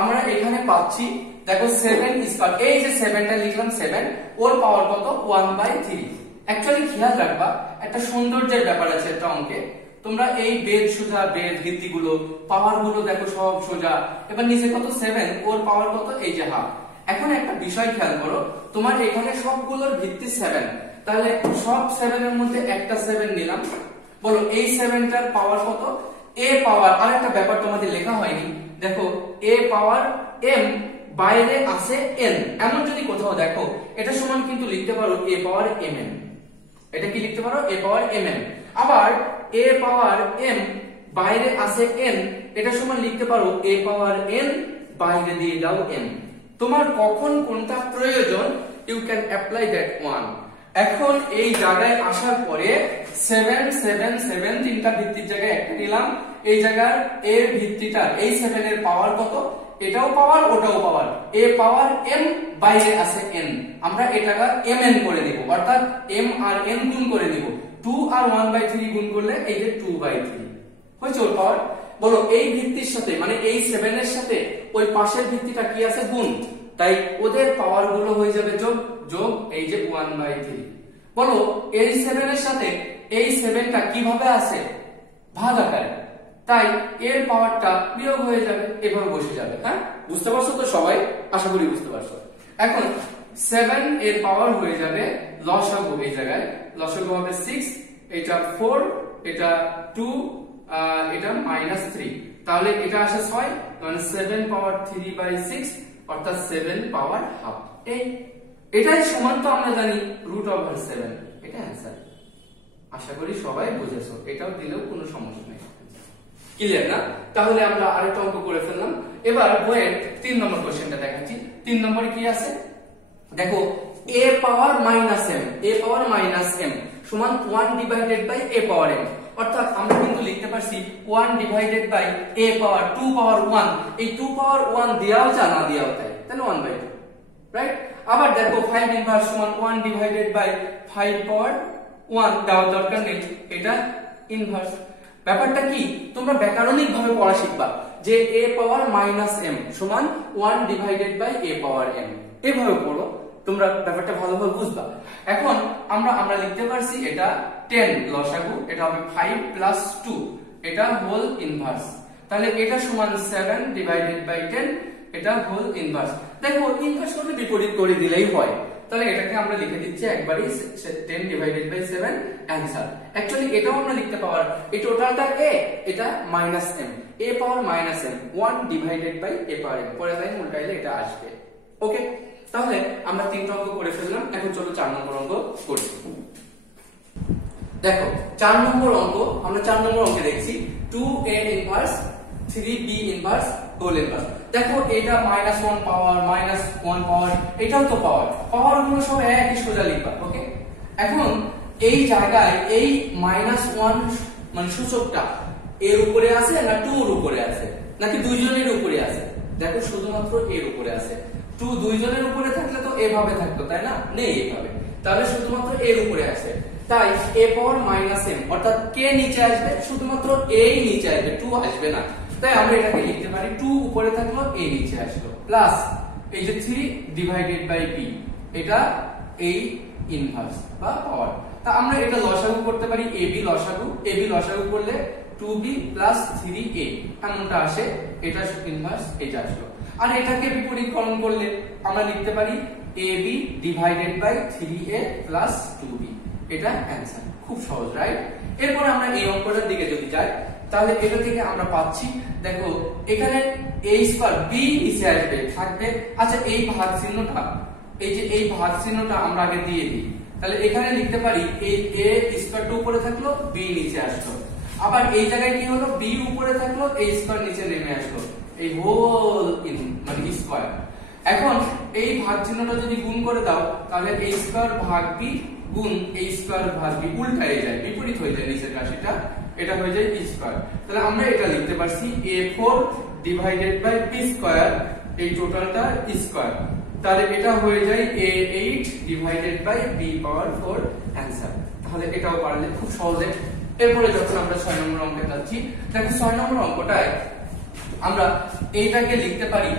আমরা এখানে পাচ্ছি দেখো 7 স্কয়ার, এই যে 7টা লিখলাম 7, ওর পাওয়ার কত 1/3। অ্যাকচুয়ালি খেয়াল রাখবা একটা সৌন্দর্যের ব্যাপার আছে একটা অঙ্কে, তোমরা এই বেদ সোজা বেদ ভিত্তিগুলো পাওয়ার গুলো দেখো সব সোজা, এবার নিচে কত 7, ওর পাওয়ার কত এই যে হাফ। এখন একটা বিষয় খেয়াল করো, তোমার এখানে সবগুলোর ভিত্তি 7, তাহলে সব 7 এর মধ্যে একটা 7 নিলাম, বলো এই 7টার পাওয়ার কত, a পাওয়ার, আর একটা ব্যাপার তোমাদের লেখা হয়নি দেখো, a পাওয়ার m বাইরে আছে n, এমন যদি কোথাও দেখো এটা সমান কিন্তু লিখতে পারো a পাওয়ার mn, এটা কি লিখতে পারো a পাওয়ার mn। আবার a পাওয়ার m বাইরে আছে n, এটা সমান লিখতে পারো a পাওয়ার n বাইরে দিয়ে দাও n। তোমার কখন কোনটা প্রয়োজন you can apply that one. এখন এই জায়গায় আসার পরে 7 7 7 তিনটা ভিত্তির জায়গায় একটা নিলাম, এই জায়গার এর ভিত্তিটা এই 7 এর পাওয়ার কত, এটাও পাওয়ার ওটাও পাওয়ার, a পাওয়ার m বাইরে আছে n, আমরা এটাকে mn করে দিব, অর্থাৎ m আর n গুণ করে দিব, 2 আর 1/3 গুণ করলে এই যে 2/3 হয়েছে ওর পাওয়ার। বলো এই ভিত্তির সাথে মানে এই 7 এর সাথে ওই পাশের ভিত্তিটা কি আছে গুণ, তাই ওদের পাওয়ার গুলো হয়ে যাবে যোগ যোগ এই যে 1/3। বলো এই 7 এর সাথে এই 7টা কিভাবে আছে ভাগ আকারে, তাই এর পাওয়ারটা বিয়োগ হয়ে যাবে, এভাবে বসে যাবে। হ্যাঁ বুঝতে পারছো তো সবাই, আশা করি বুঝতে পারছো। এখন 7 এর পাওয়ার হয়ে যাবে লসাগু, এই জায়গায় লসাগু হবে 6, এটা 4, এটা 2, এটা -3, তাহলে এটা আসে 6, মানে 7 পাওয়ার 3/6 অর্থাৎ 7 পাওয়ার হাফ। এটাই সমান তো আমরা জানি √7, এটা অ্যানসার। আশা করি সবাই বুঝেছো, এটাও দিলেও কোনো সমস্যা নেই, ক্লিয়ার না? তাহলে আমরা আরেকটা অঙ্ক করে ফেললাম। এবার বইয়ের 3 নম্বর কোশ্চেনটা দেখাচ্ছি। 3 নম্বরে কি আছে দেখো, a power -m, a power -m সমান 1/a পাওয়ার m, অর্থাৎ আমরা কিন্তু লিখতে পারছি 1/a পাওয়ার 2 পাওয়ার 1, এই 2 পাওয়ার 1 দেওয়াও যা না দেওয়াও তাই, তাহলে 1/2, রাইট? আবার দেখো 5 ইনভার্স সমান 1/5 পাওয়ার 1 দেওয়ার দরকার নেই, এটা ইনভার্স। ব্যাপারটা কি তোমরা ব্যাকরণিক ভাবে পড়া শিখবা যে a পাওয়ার -m সমান 1/a পাওয়ার m, এভাবে পড়ো তোমরা ব্যাপারটা ভালোভাবে বুঝবা। এখন আমরা লিখতে পারছি এটা 10 লসাগু, এটা হবে 5 + 2, এটা হোল ইনভার্স, তাহলে এটা সমান 7/10, এটা হোল ইনভার্স। দেখো ইনভার্স করলে বিপরীত করে দিলেই হয়, তাহলে এটাকে আমরা লিখে দিচ্ছি একবারই 10/7 অ্যানসার। অ্যাকচুয়ালি এটাও আমরা লিখতে পাওয়ার, এই টোটালটা a, এটা -m, a power -m 1/a power m, পরে লাইন উল্টাইলে এটা আসবে। ওকে, তাহলে আমরা 3টা অঙ্ক করে ফেললাম। এখন চলো 4 নম্বর অঙ্ক করি। দেখো 4 নম্বর অঙ্ক, আমরা 4 নম্বর অঙ্কে দেখছি 2a inverse 3b inverse whole inverse. দেখো এটা -1 পাওয়ার -1 পাওয়ার, এটাও তো পাওয়ার, পাওয়ার গুলো সব একই সোজা লিখবা। ওকে, এখন এই জায়গায় এই -1 মানে সূচকটা এর উপরে আছে না 2 এর উপরে আছে নাকি দুইজনের উপরে আছে? দেখো শুধুমাত্র এর উপরে আছে, 2 দুইজনের উপরে থাকলে তো এভাবে থাকতো তাই না, নেই এভাবে, তাহলে শুধুমাত্র এর উপরে আছে, তাই a পাওয়ার -m অর্থাৎ কে নিচে আসবে, শুধুমাত্র a নিচে আসবে, 2 আসবে না, তাই আমরা এটাকে লিখতে পারি 2 উপরে থাকলো a নিচে আসলো প্লাস এই যে 3/b, এটা এই ইনভার্স বা পাওয়ার। তা আমরা এটা লসাগু করতে পারি, ab লসাগু করলে 2b + 3a এমনটা আসে, এটা ইনভার্স এটা আসলো। আর এটাকে বিপরীতকরণ করলে আমরা লিখতে পারি ab/3a + 2b, এটা অ্যানসার। খুব সহজ, রাইট? এরপর আমরা এই অঙ্কটার দিকে যদি যাই তাহলে এটা থেকে আমরা পাচ্ছি দেখো এখানে a² b নিচে আসবে থাকবে, আচ্ছা এই ভাগ চিহ্নটা, এই যে এই ভাগ চিহ্নটা আমরা আগে দিয়ে দিই, তাহলে এখানে লিখতে পারি এই a² উপরে থাকলো b নিচে আসলো, আবার এই জায়গায় কি হলো b উপরে থাকলো a² নিচে নেমে আসলো, এই হোল মানে স্কয়ার। এখন এই ভাগ চিহ্নটা যদি গুণ করে দাও তাহলে a² ভাগ b গুণ a² ভাগ b উল্টায় যায়, বিপরীত হয়ে যায় নিচের রাশিটা, এটা হয়ে যায় স্কয়ার। তাহলে আমরা এটা লিখতে পারছি a4/b², এই টোটালটা স্কয়ার, তাহলে এটা হয়ে যায় a8/b⁴ অ্যানসার। তাহলে এটাও পারলে খুব সহজে। এরপরে যখন আমরা 6 নম্বর অঙ্কে যাচ্ছি, দেখো 6 নম্বর অঙ্কটায় আমরা এইটাকে লিখতে পারি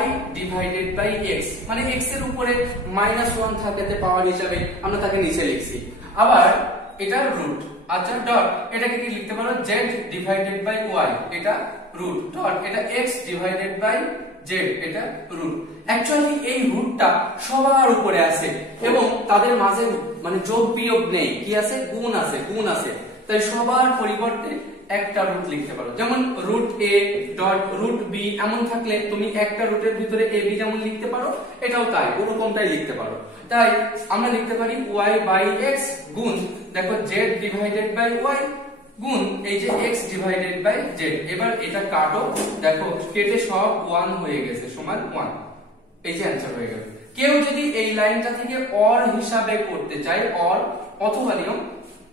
y ডিভাইডেড বাই x, মানে x এর উপরে -1 থাকাতে পাওয়ার হিসাবে আমরা তাকে নিচে লিখছি। আবার এটা রুট, আচ্ছা ডট এটাকে কি লিখতে পারো z ডিভাইডেড বাই y, এটা রুট, ডট এটা x ডিভাইডেড বাই z, এটা রুট। অ্যাকচুয়ালি এই রুটটা সবার উপরে আছে এবং তাদের মাঝে মানে যোগ বিয়োগ নেই, কি আছে গুণ আছে, গুণ আছে, তাই সবার পরিবর্তে একটা রুট লিখতে পারো। যেমন root a dot root b এমন থাকলে তুমি একটা রুটের ভিতরে a b যেমন লিখতে পারো, এটাও তাই ওরকমটাই লিখতে পারো। তাই আমরা লিখতে পারি y বাই x গুণ দেখো z ডিভাইডেড বাই y গুণ এই যে x ডিভাইডেড বাই z। এবার এটা কাটো, দেখো কেটে সব 1 হয়ে গেছে সমান 1, এই যে অ্যানসার হয়ে গেল। কেউ যদি এই লাইনটা থেকে অর হিসাবে করতে চায়, অর অথবা নিয়ম,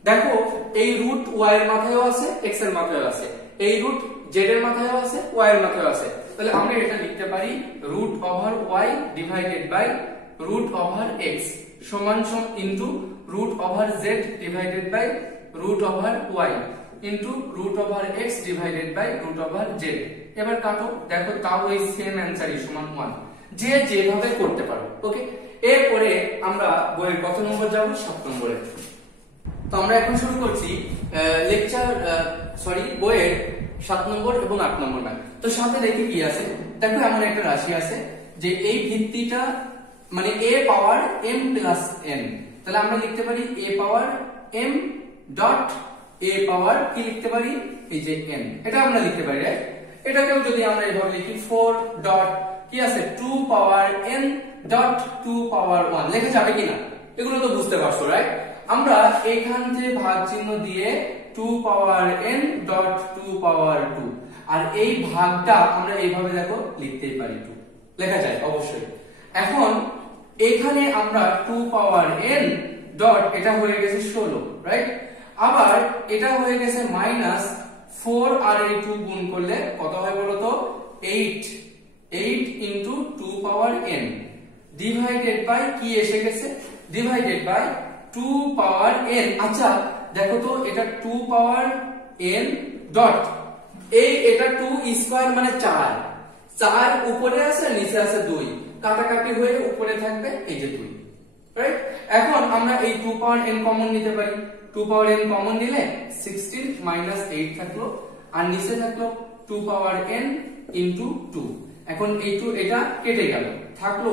দেখো এই রুট y এর মাথায়ও আছে x এর মাথায়ও আছে, এই রুট z এর মাথায়ও আছে y এর মাথায়ও আছে, তাহলে আমরা এটা লিখতে পারি root over y divided by root over x সমান সমান into root over z divided by root over y into root over x divided by root over z। এবার কাটো, দেখো তাও এই সেম অ্যানসারই সমান 1, যে যেভাবে করতে পারো। ওকে, এরপরে আমরা বইয়ের কত নম্বর যাব? 7 নম্বরে। তো আমরা এখন শুরু করছি বইয়ের 7 নম্বর এবং 8 নম্বর ম্যাথ। তো সাথে দেখি কি আছে, দেখো এমন একটা রাশি আছে যে এই ভিত্তিটা মানে a power m plus n, তাহলে আমরা লিখতে পারি a power m dot a পাওয়ার কি লিখতে পারি এই যে n, এটা আমরা লিখতে পারি, রাইট? এটাকেও যদি আমরা এভাবে লিখি 4 ডট কি আছে 2 পাওয়ার n ডট 2 পাওয়ার 1 লেখা যাবে কিনা, এগুলো তো বুঝতে পারছো, রাইট? আমরা এখান থেকে ভাগ চিহ্ন দিয়ে 2 পাওয়ার n ডট 2 পাওয়ার 2, আর এই ভাগটা আমরা এইভাবে দেখো লিখতেই পারি 2, লেখা যায় অবশ্যই। এখন এখানে আমরা 2 পাওয়ার n ডট এটা হয়ে গেছে 16, রাইট? আবার এটা হয়ে গেছে মাইনাস 4 আর এই 2 গুণ করলে কত হয় বলো তো 8 into 2 power n divided by কি এসে গেছে ডিভাইডেড বাই 2 পাওয়ার n। আচ্ছা দেখো তো এটা 2 পাওয়ার n ডট এটা 2 স্কয়ার মানে 4 উপরে আছে নিচে আছে 2, কাটাকাটি হয়ে উপরে থাকবে এই যে 2, রাইট? এখন আমরা এই 2 পাওয়ার n কমন নিতে পারি, 2 পাওয়ার n কমন নিলে 16 মাইনাস 8 থাকলো আর নিচে থাকলো 2 পাওয়ার n ইনটু 2। এখন এই 2 এটা কেটে গেল, থাকলো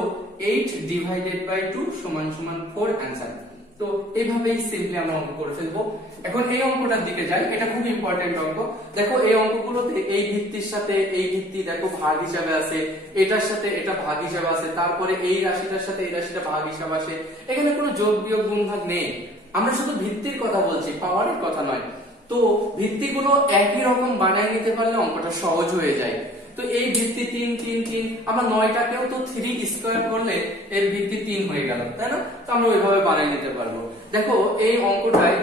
8 ডিভাইডেড বাই 2 সমান সমান 4 অ্যানসার। তো এইভাবেই সিম্পলি আমরা অঙ্ক করে ফেলবো। এখন এই অঙ্কটার দিকে যাই, এটা খুব ইম্পর্টেন্ট অঙ্ক। দেখো এই অঙ্কগুলোতে এই ভিত্তির সাথে এই ভিত্তি দেখো ভাগ হিসাবে আছে, এটার সাথে এটা ভাগ হিসাবে আছে, তারপরে এই রাশিটার সাথে এই রাশিটা ভাগ হিসাবে আসে, এখানে কোনো যোগ বিয়োগ গুণ ভাগ নেই, আমরা শুধু ভিত্তির কথা বলছি, পাওয়ারের কথা নয়। তো ভিত্তিগুলো একই রকম বানায় নিতে পারলে অঙ্কটা সহজ হয়ে যায়। তো এই ভিত্তি 3 3 3, আমরা 9টাকেও তো 3 স্কয়ার করলে এর ভিত্তি 3 হয়ে গেল, তাই না? তো আমরা ওইভাবে বানিয়ে নিতে পারবো। দেখো এই অঙ্কটায়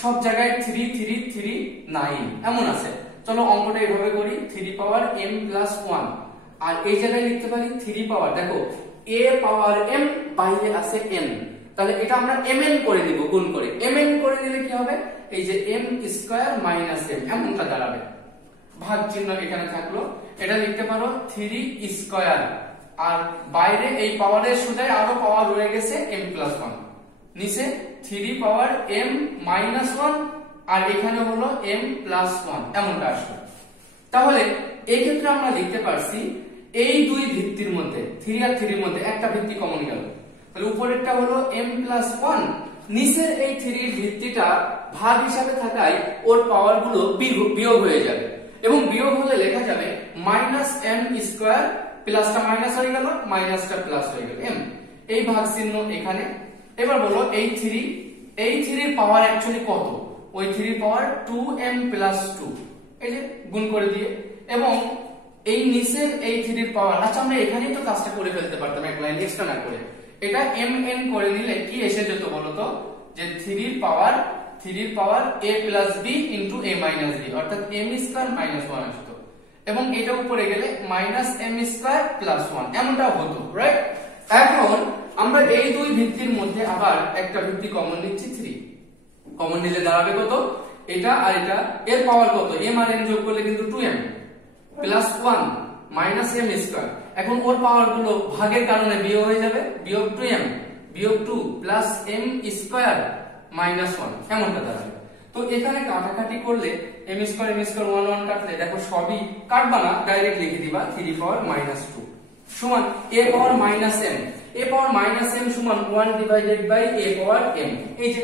সব জায়গায় 3 3 3 9 এমন আছে, চলো অঙ্কটা এইভাবে করি 3 পাওয়ার m প্লাস 1, আর এই জায়গায় লিখতে পারি 3 পাওয়ার দেখো a পাওয়ার m বাইরে আছে n, তাহলে এটা আমরা mn করে নিব গুণ করে, mn করে নিলে কি হবে এই যে m স্কয়ার মাইনাস m এমনটা দাঁড়াবে, ভাগ চিহ্ন এখানে থাকলো, এটা লিখতে পারো 3 স্কয়ার আর বাইরে এই পাওয়ারের সুদায় আরো পাওয়ার রয়ে গেছে m প্লাস 1, নিচে 3 পাওয়ার m মাইনাস 1 আর এখানে হলো m প্লাস 1 এমনটা আসবে। তাহলে এই ক্ষেত্রে আমরা লিখতে পারছি এই দুই ভিত্তির মধ্যে 3 আর 3 এর মধ্যে একটা ভিত্তি কমন গেল, তাহলে উপরেরটা হলো m প্লাস 1, নিচের এই 3 এর ভিত্তিটা ভাগ হিসাবে থাকায় ওর পাওয়ার গুলো বিয়োগ হয়ে যাবে, এবং বিয়োগ হলে লেখা যাবে মাইনাস m স্কয়ার, প্লাসটা মাইনাস হয়ে গেল মাইনাসটা প্লাস হয়ে গেল m, এই ভাগ চিহ্ন এখানে। এবার বলো এই 3 এর পাওয়ার অ্যাকচুয়ালি কত, ওই 3 এর পাওয়ার 2m প্লাস 2, এই যে গুণ করে দিয়ে, এবং এই নিচের এই 3 এর পাওয়ার, আচ্ছা আমরা এখানেই তো কাজটা করে ফেলতে পারতাম এক লাইন এক্সট্রা না করে, এটা mn করে নিলে কি এসে যেত বলো তো যে 3 এর পাওয়ার a plus b into a minus b, অর্থাৎ m স্কয়ার মাইনাস 1 আসতো, এবং এটা উপরে গেলে মাইনাস m স্কয়ার প্লাস 1 এমনটা হতো, রাইট? এখন আমরা এই দুই ভিত্তির মধ্যে আবার একটা ভিত্তি কমন নিচ্ছি 3, কমন নিলে দাঁড়াবে কত এটা আর এটা, এর পাওয়ার কত m আর n যোগ করলে কিন্তু 2m, plus 1 minus m square. এখন ওর পাওয়ার গুলো ভাগের কারণে বিয়োগ হয়ে যাবে, বিয়োগ 2m বিয়োগ 2 প্লাস m স্কয়ার মাইনাস 1 এমনটা দাঁড়াবে। তো এখানে কাটাকাটি করলে m স্কয়ার 1 1 কাটলে দেখো সবই কাটবা না, ডাইরেক্ট লিখে দিবা 3 পাওয়ার মাইনাস 2 সমান a power minus m। a power minus m সমান 1 divided by a power m, এই যে,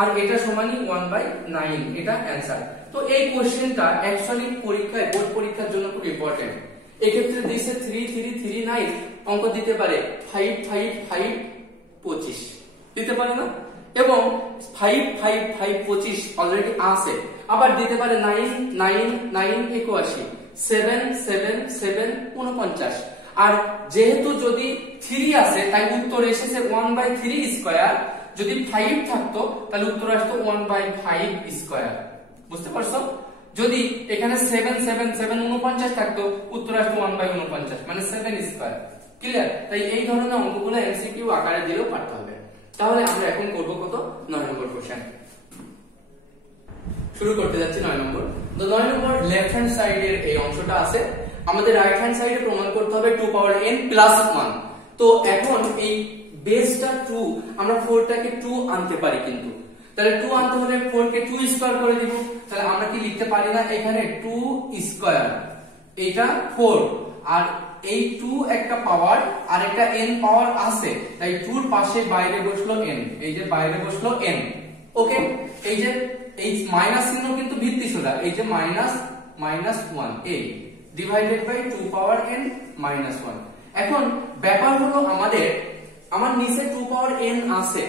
আর এটা সমানই 1/9, এটা অ্যানসার। তো এই কোশ্চেনটা অ্যাকচুয়ালি পরীক্ষায়, বোর্ড পরীক্ষার জন্য খুব ইম্পর্টেন্ট। এক্ষেত্রে দিয়েছে 3 3 3 9, অঙ্ক দিতে পারে 5 5 5 25 দিতে পারে না, এবং 5 5 5 25 অলরেডি আছে, আবার দিতে পারে 9 9 9 81, 7 7 7 49। আর যেহেতু যদি 3 আছে তাই উত্তর এসেছে 1/3 স্কয়ার, যদি 5 থাকতো তাহলে উত্তর আসতো 1/5 স্কয়ার। বুঝতে পারছো? যদি এখানে 7 7 7 49 থাকতো উত্তর আসতো 1/49 মানে 7 স্কয়ার। ক্লিয়ার? তাই এই ধরনের অঙ্কগুলো এমসিকিউ আকারে দিলেও পারতে হবে। তাহলে আমরা এখন করব কত, 9 নম্বর কোশ্চেন শুরু করতে যাচ্ছি। 9 নম্বর, তো 9 নম্বর লেফট হ্যান্ড সাইডের এই অংশটা আছে, আমাদের রাইট হ্যান্ড সাইডে প্রমাণ করতে হবে 2 পাওয়ার n প্লাস 1। তো এখন এই বেসটা 2, আমরা 4টাকে 2 আনতে পারি, কিন্তু তাহলে 2 আনতে হলে 4 কে 2 স্কয়ার করে দিব। তাহলে আমরা কি লিখতে পারি না এখানে 2 স্কয়ার, এটা 4, আর এই 2 একটা পাওয়ার আর একটা n পাওয়ার আছে, তাই 2 এর পাশে বাইরে বসলো n, এই যে বাইরে বসলো n। ওকে, এই যে এই মাইনাস চিহ্ন কিন্তু ভিত্তি সোজা, এই যে minus minus 1 a divided by 2 power n minus 1। এখন ব্যাপার হলো আমার নিচে 2 পাওয়ার n আছে,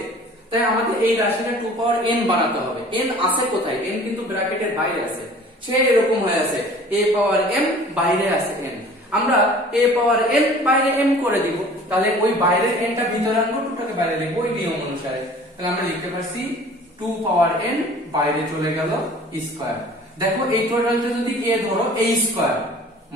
তাই আমাদের এই রাশিটা 2 পাওয়ার n বানাতে হবে। n আছে কোথায়? n কিন্তু ব্র্যাকেটের বাইরে আছে, সে এরকম হয়ে আছে a পাওয়ার m, বাইরে আছে n, আমরা a পাওয়ার n বাইরে m করে দিব। তাহলে ওই বাইরের n টা ভিতরে আনবো, 2টাকে বাইরে লিখবো ওই নিয়ম অনুসারে। তাহলে আমরা লিখতে পারছি 2 পাওয়ার n বাইরে চলে গেল স্কয়ার। দেখো এই টোটালটা যদি a ধরো a স্কয়ার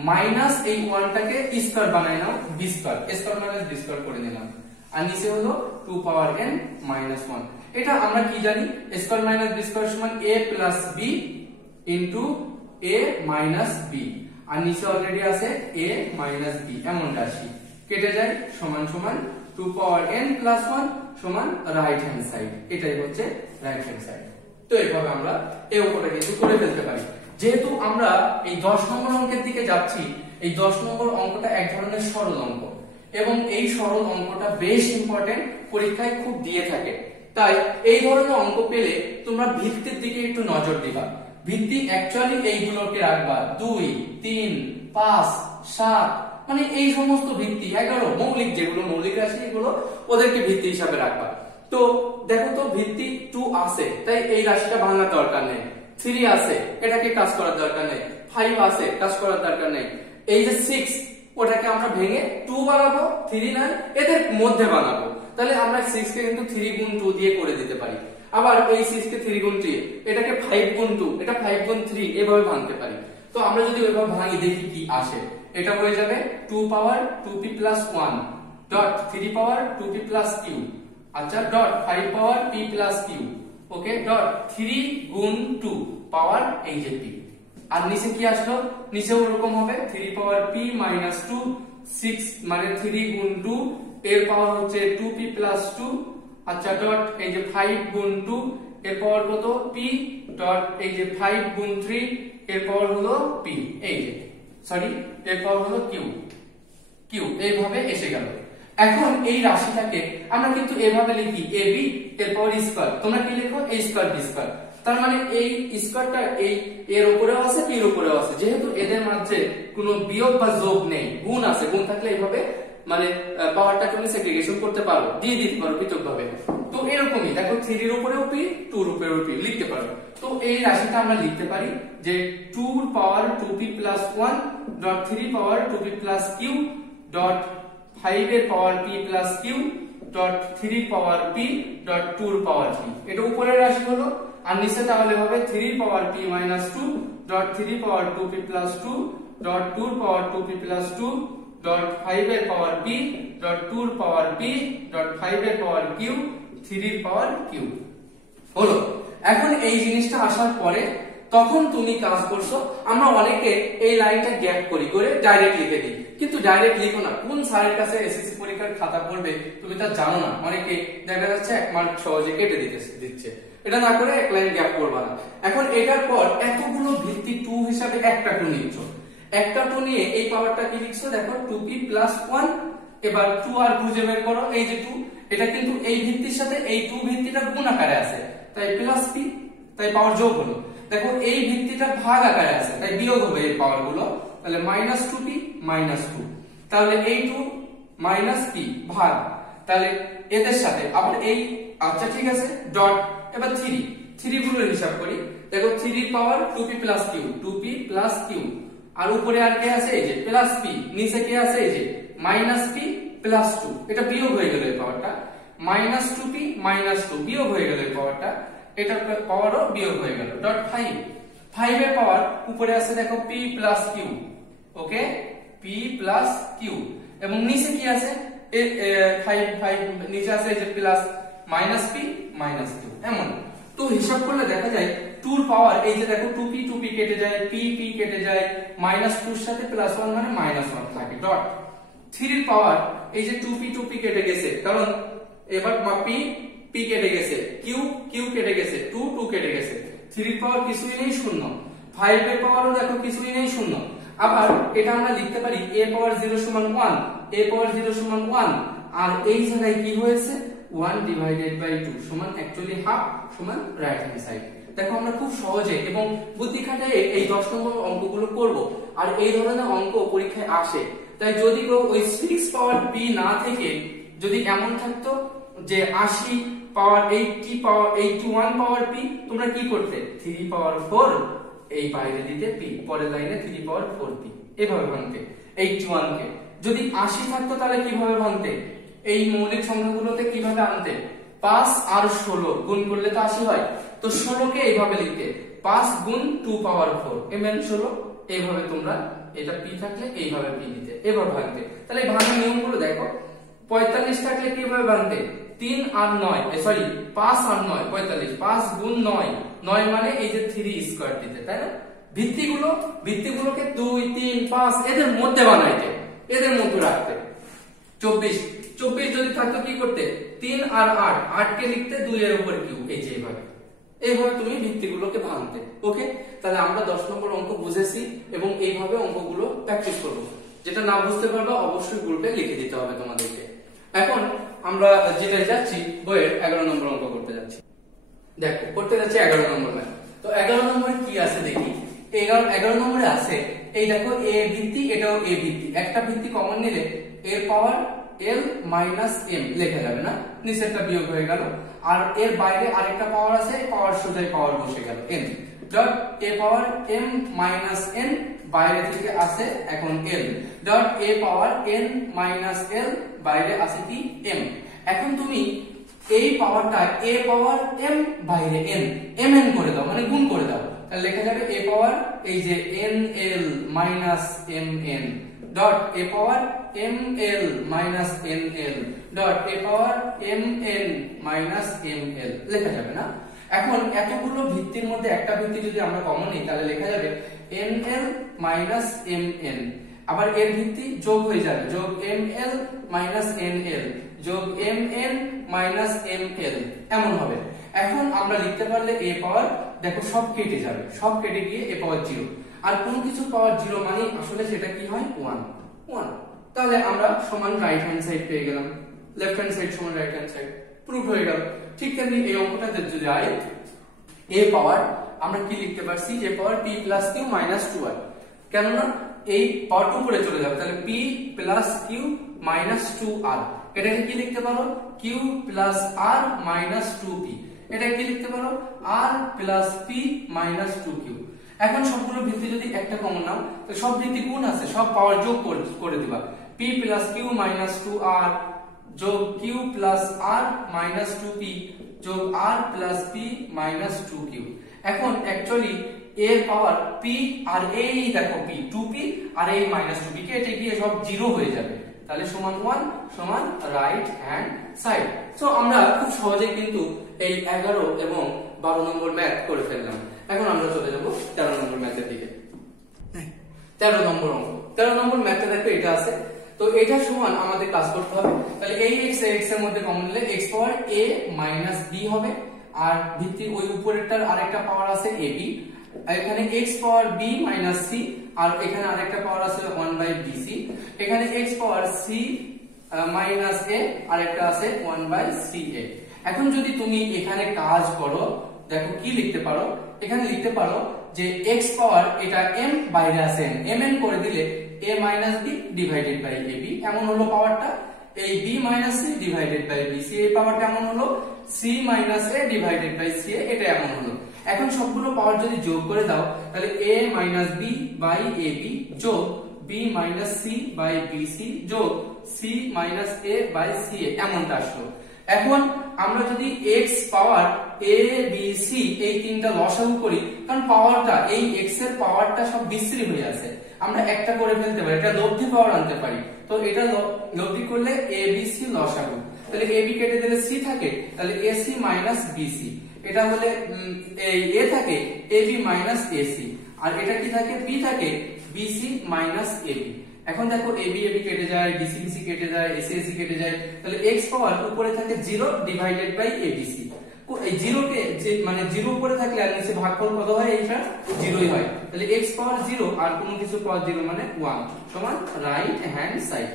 মাইনাস এই 1টাকে স্কয়ার বানাই নাও b square, square minus b square করে নিলাম, আর নিচে হলো 2 পাওয়ার n মাইনাস 1। এটা আমরা কি জানি, স্কয়ার মাইনাস b স্কয়ার সমান a plus b into a minus b, আর নিচে অলরেডি আছে a মাইনাস b, এমন রাশি কেটে যায়, সমান সমান 2 পাওয়ার n প্লাস 1 সমান রাইট হ্যান্ড সাইড, এটাই হচ্ছে রাইট হ্যান্ড সাইড। তো এইভাবে আমরা এই অঙ্কটা কিন্তু করে ফেলতে পারি। যেহেতু আমরা এই 10 নম্বর অঙ্কের দিকে যাচ্ছি, এই 10 নম্বর অঙ্কটা এক ধরনের সরল অঙ্ক, এবং এই সরল অঙ্কটা বেশ ইম্পর্টেন্ট, পরীক্ষায় খুব দিয়ে থাকে। তাই এই ধরনের অঙ্ক পেলে তোমরা ভিত্তির দিকে একটু নজর দিবা। ভিত্তি অ্যাকচুয়ালি এইগুলোকে রাখবা 2 3 5 7, মানে এই সমস্ত ভিত্তি 11 মৌলিক, যেগুলো মৌলিক রাশি এগুলো ওদেরকে ভিত্তি হিসাবে রাখবা। তো দেখো তো ভিত্তি 2 আছে, তাই এই রাশিটা ভাঙার দরকার নেই। 3 আছে, এটাকে কাজ করার দরকার নেই। 5 আছে, কাজ করার দরকার নেই। এই যে 6, ওটাকে আমরা ভেঙে 2 বানাবো, 3 9 এদের মধ্যে বানাবো। তাহলে আমরা 6 কে কিন্তু 3 গুণ 2 দিয়ে করে দিতে পারি। আবার এই 6 কে 3 গুণ 3, এটাকে 5 গুণ 2, এটা 5 গুণ 3, এভাবে ভাঙতে পারি। তো আমরা যদি এভাবে ভাঙি দেখি কি আসে, এটা হয়ে যাবে 2 পাওয়ার 2p প্লাস 1 ডট 3 পাওয়ার 2p প্লাস q, আচ্ছা ডট 5 পাওয়ার p প্লাস q, ওকে ডট 3 গুণ 2 পাওয়ার এই যে p, আর নিচে কি আসলো, নিচেও এরকম হবে 3 পাওয়ার p মাইনাস 2, 6 মানে 3 গুণ 2 এর পাওয়ার হচ্ছে 2p প্লাস 2, আচ্ছা ডট এই যে 5 গুণ 2 এর পাওয়ার কত p, ডট এই যে 5 গুণ 3 এর পাওয়ার হলো p, এই যে সরি এর পাওয়ার হলো q, এইভাবে এসে গেল। এখন এই রাশিটাকে আমরা কিন্তু এভাবে লিখি ab এর পাওয়ার স্কয়ার, তোমরা কি লেখো a স্কয়ার b স্কয়ার, তার মানে এই স্কয়ারটা এই এর উপরেও আছে p এর উপরেও আছে, যেহেতু এদের মাঝে কোনো বিয়োগ বা যোগ নেই, গুণ আছে, গুণ থাকলে এইভাবে মানে পাওয়ারটা তুমি সেগ্রিগেশন করতে পারো, দিয়ে দিতে পারো পৃথকভাবে। তো এরকমই দেখো 3 এর উপরেও p 2 এর উপরেও p লিখতে পারো। তো এই রাশিটা আমরা লিখতে পারি যে 2 এর পাওয়ার 2p প্লাস 1 ডট 3 পাওয়ার 2p প্লাস q ডট 5 এর পাওয়ার p প্লাস q ডট 3 পাওয়ার p ডট 2 এর পাওয়ার p, এটা উপরের রাশি হলো। আর নিচে তাহলে হবে 3 পাওয়ার p মাইনাস 2 ডট 3 পাওয়ার 2p প্লাস 2 ডট 2 এর পাওয়ার 2p প্লাস 2 ডট 5 এর পাওয়ার p ডট 2 এর পাওয়ার p ডট 5 এর পাওয়ার q 3 এর পাওয়ার q হলো। এখন এই জিনিসটা আসার পরে তখন তুমি কাজ করছো। আমরা অনেকে এই লাইনটা গ্যাপ করি করে ডাইরেক্ট লিখে দিই, কিন্তু ডাইরেক্ট লিখো না। কোন স্যারের কাছে এসএসসি পরীক্ষার খাতা পড়বে তুমি তা জানো না। অনেকে দেখা যাচ্ছে 1 মার্ক সহজে কেটে দিচ্ছে। এটা না করে এক লাইন গ্যাপ করবা না। এখন এটার পর এতগুলো ভিত্তি 2 হিসাবে একটা 2 নিচ্ছ। একটা 2 নিয়ে এই পাওয়ারটা কি লিখছো দেখো 2p + 1। এবার 2 আর খুঁজে বের করো। এই যে 2, এটা কিন্তু এই ভিত্তির সাথে এই 2 ভিত্তিটা গুণ আকারে আছে, তাই +p, তাই পাওয়ার যোগ হলো। দেখো এই ভিত্তিটা ভাগ আকারে আছে, তাই বিয়োগ হবে এই পাওয়ার গুলো। তাহলে -2p - 2, তাহলে এই 2 - p ভাগ, তাহলে এদের সাথে আবার এই, আচ্ছা ঠিক আছে, ডট। এবার 3 গুলোর হিসাব করি। দেখো 3 এর পাওয়ার 2p + q, 2p + q, আর উপরে আর কে আছে এই যে +p, নিচে কে আছে এই যে -p + 2। এটা বিয়োগ হয়ে গেল এই পাওয়ারটা, -2p - 2 বিয়োগ হয়ে গেল এই পাওয়ারটা, এটার পাওয়ারও বিয়োগ হয়ে গেল। ডট 5 এর পাওয়ার উপরে আছে দেখো p + q, ওকে, p + q, এবং নিচে কি আছে 5 নিচে আছে এই যে প্লাস -p - q। এমন তো হিসাব করলে দেখা যায় 2 এর পাওয়ার এই যে দেখো 2p কেটে যায়, p কেটে যায়, -2 এর সাথে +1 মানে -1 থাকে। ডট 3 এর পাওয়ার এই যে 2p কেটে গেছে, কারণ এবার p কেটে গেছে, q কেটে গেছে, 2 কেটে গেছে। 3 এর পাওয়ার কিছুই নেই, 0। 5 এর পাওয়ারও দেখো কিছুই নেই, 0। আবার এটা আমরা লিখতে পারি a পাওয়ার 0 = 1, a পাওয়ার 0 = 1, আর এই জায়গায় কি হয়েছে 1/2 সমান অ্যাকচুয়ালি হাফ সমান রাইট হ্যান্ড সাইড। দেখো আমরা খুব সহজে এবং বুদ্ধি খাটায়ে এই 10 নম্বর অঙ্কগুলো করব, আর এই ধরনের অঙ্ক পরীক্ষায় আসে। তাই যদি কেউ ওই 6 পাওয়ার p না থেকে যদি এমন থাকতো যে 80 পাওয়ার 80 পাওয়ার 81 পাওয়ার p, তোমরা কি করতে 3 পাওয়ার 4 এই বাইরে দিতে p, পরের লাইনে 3 পাওয়ার 4p, এভাবে ভাঙতে 81 কে। যদি 80 থাকতো তাহলে কিভাবে ভাঙতে, এই মৌলিক সংখ্যাগুলোতে কিভাবে আনতে, 5 আর 16 গুণ করলে তো 80 হয়, তো 16 কে এইভাবে লিখতে 5 গুণ 2 পাওয়ার 4 mn 16। এইভাবে তোমরা এটা p থাকলে এইভাবে p দিতে, এভাবে ভাঙতে। তাহলে এই ভাঙার নিয়মগুলো দেখো। 45 থাকলে কিভাবে ভাঙতে 3 আর 9, সরি 5 আর 9 45, 5 গুণ 9, 9 মানে এই যে 3 স্কয়ার দিতে, তাই না। ভিত্তিগুলোকে 2 3 5 এদের মধ্যে বানাইতে, এদের মধ্যে রাখতে। 24 যদি থাকতো কি করতে 3 আর 8 কে লিখতে 2 এর উপর কিউ, এই যে এইভাবে তুমি ভিত্তিগুলোকে ভাঙতে। ওকে, তাহলে আমরা 10 নম্বর অঙ্ক বুঝেছি এবং এইভাবে অঙ্কগুলো প্র্যাকটিস করব। যেটা না বুঝতে পারবে অবশ্যই গ্রুপে লিখে দিতে হবে তোমাদেরকে। এখন আমরা যেটা যাচ্ছি বইয়ের 11 নম্বর অঙ্ক করতে যাচ্ছি। দেখো করতে যাচ্ছি 11 নম্বর ম্যাথ। তো 11 নম্বরে কি আছে দেখি। 11 নম্বরে আছে এই দেখো a ভিত্তি, এটাও a ভিত্তি, একটা ভিত্তি কমন নিলে এর পাওয়ার l মাইনাস m লেখা যাবে না, নিচেরটা বিয়োগ হয়ে গেল। আর এর বাইরে আরেকটা পাওয়ার আছে, পাওয়ার সোজাই পাওয়ার বসে গেল n dot a power m minus n, বাইরে থেকে আসে এখন l dot a power n minus l, বাইরে আসে কি m। এখন তুমি এই পাওয়ারটা a পাওয়ার m বাইরে n mn করে দাও, মানে গুণ করে দাও, তাহলে লেখা যাবে a পাওয়ার এই যে nl minus mn dot a power ml minus nl dot a power mn minus ml লেখা যাবে না। এখন এতগুলো ভিত্তির মধ্যে একটা ভিত্তি যদি আমরা কমন নিই তাহলে লেখা যাবে nl মাইনাস mn, আবার এর ভিত্তি যোগ হয়ে যাবে, যোগ ml মাইনাস nl যোগ mn মাইনাস ml, এমন হবে। এখন আমরা লিখতে পারলে a পাওয়ার দেখো সব কেটে যাবে, সব কেটে গিয়ে a পাওয়ার 0, আর কোন কিছু পাওয়ার 0 মানে আসলে সেটা কি হয় 1। তাহলে আমরা সমান রাইট হ্যান্ড সাইড পেয়ে গেলাম, লেফট হ্যান্ড সাইড সমান রাইট হ্যান্ড সাইড, প্রুফ হয়ে গেল। ঠিক তেমনি এই অঙ্কটাতে যদি যাই a পাওয়ার আমরা কি লিখতে পারছি a power p plus q minus 2r, কেননা এই পাওয়ার 2 করে চলে যাবে, তাহলে p plus q minus 2r। এটাকে কি লিখতে পারো q plus r minus 2p, এটা কি লিখতে পারো r plus p minus 2q। এখন সবগুলো ভিত্তি যদি একটা কমন নাও তো সব ভিত্তি গুণ আছে, সব পাওয়ার যোগ করে দিবা, p plus q minus 2r যোগ q plus r minus 2p যোগ r plus p minus 2q। এখন অ্যাকচুয়ালি এর পাওয়ার p আর এই দেখো p 2p আর এই মাইনাস 2p কেটে গিয়ে সব 0 হয়ে যাবে, তাহলে সমান 1 সমান রাইট হ্যান্ড সাইড। সো আমরা খুব সহজে কিন্তু এই 11 এবং 12 নম্বর ম্যাথ করে ফেললাম। এখন আমরা চলে যাব 13 নম্বর ম্যাথের দিকে। 13 নম্বর অঙ্ক, 13 নম্বর ম্যাথটা দেখো এটা আছে, তো এটা সমান আমাদের কাজ করতে হবে। তাহলে এই x এর মধ্যে কমন নিলে x power a minus b হবে, আর ভিত্তির ওই উপরেরটার আরেকটা পাওয়ার আছে ab, এখানে x পাওয়ার b মাইনাস c, আর এখানে আরেকটা পাওয়ার আছে 1/bc, এখানে x power c minus a, আর একটা আছে 1/ca। এখন যদি তুমি এখানে কাজ করো, দেখো কি লিখতে পারো, এখানে লিখতে পারো যে x পাওয়ার এটা m বাইরে আছে mn করে দিলে a minus b divided by ab এমন হলো পাওয়ারটা, এই b minus c divided by bc এই পাওয়ারটা এমন হলো, c minus a divided by ca এটা এমন হলো। এখন সবগুলো পাওয়ার যদি যোগ করে দাও তাহলে a minus b by ab যোগ b minus c by bc যোগ c minus a by ca এমনটা আসলো। এখন আমরা যদি x power a b c এই তিনটা লসাগু করি, কারণ পাওয়ারটা এই x এর পাওয়ারটা সব বিশ্রী হয়ে আছে, আমরা একটা করে ফেলতে পারি, এটা লব্ধি পাওয়ার আনতে পারি, তো এটা লব্ধি করলে a b c লসাগু, তাহলে a b কেটে দিলে c থাকে, তাহলে ac মাইনাস bc, এটা হলে এই a থাকে ab মাইনাস ac, আর এটা কি থাকে b থাকে bc মাইনাস ab। এখন দেখো ab ab কেটে যায়, bc bc কেটে যায়, ac ac কেটে যায়, তাহলে x পাওয়ার উপরে থাকে 0 ডিভাইডেড বাই abc। এই 0 কে মানে 0 উপরে থাকলে আর নিচে ভাগফল কত হয়, এইটা 0ই হয়, তাহলে x পাওয়ার 0 আর কোনো কিছু পাওয়ার 0 মানে 1 সমান রাইট হ্যান্ড সাইড।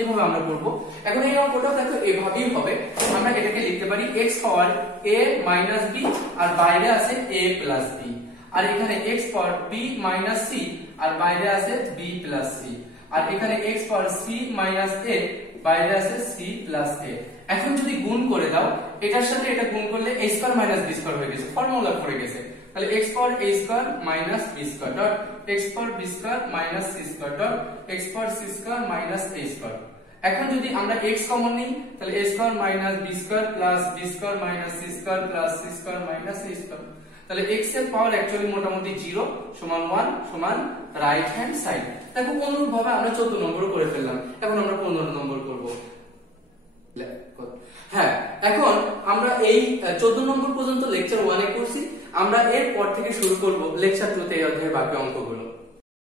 এভাবে আমরা করব। এখন এই অঙ্কটাও দেখো এভাবেই হবে, আমরা এটাকে লিখতে পারি x power a minus b আর বাইরে আছে a প্লাস b, আর এখানে x পাওয়ার b মাইনাস c আর বাইরে আছে b প্লাস c, আর এখানে x power c minus a বাইরে আছে c প্লাস a। এখন যদি গুণ করে দাও, এটার সাথে এটা গুণ করলে a square minus b square হয়ে গেছে, ফর্মুলা পড়ে গেছে, তাহলে x power a square minus b square dot x power b square minus c square dot x power c square minus a square. এখন যদি আমরা x কমন নিই তাহলে a square minus b square plus b square minus c square plus c square minus a square, তাহলে x এর পাওয়ার actually মোটামুটি 0 সমান 1 সমান রাইট হ্যান্ড সাইড। দেখো অনুরূপভাবে আমরা 14 নম্বর করে ফেললাম, এখন আমরা 15 নম্বর করব। হ্যাঁ, এখন আমরা এই 14 নম্বর পর্যন্ত লেকচার 1 এ করছি, আমরা এর পর থেকে শুরু করব লেকচার 2 তে এই অধ্যায়ের বাকি অঙ্কগুলো।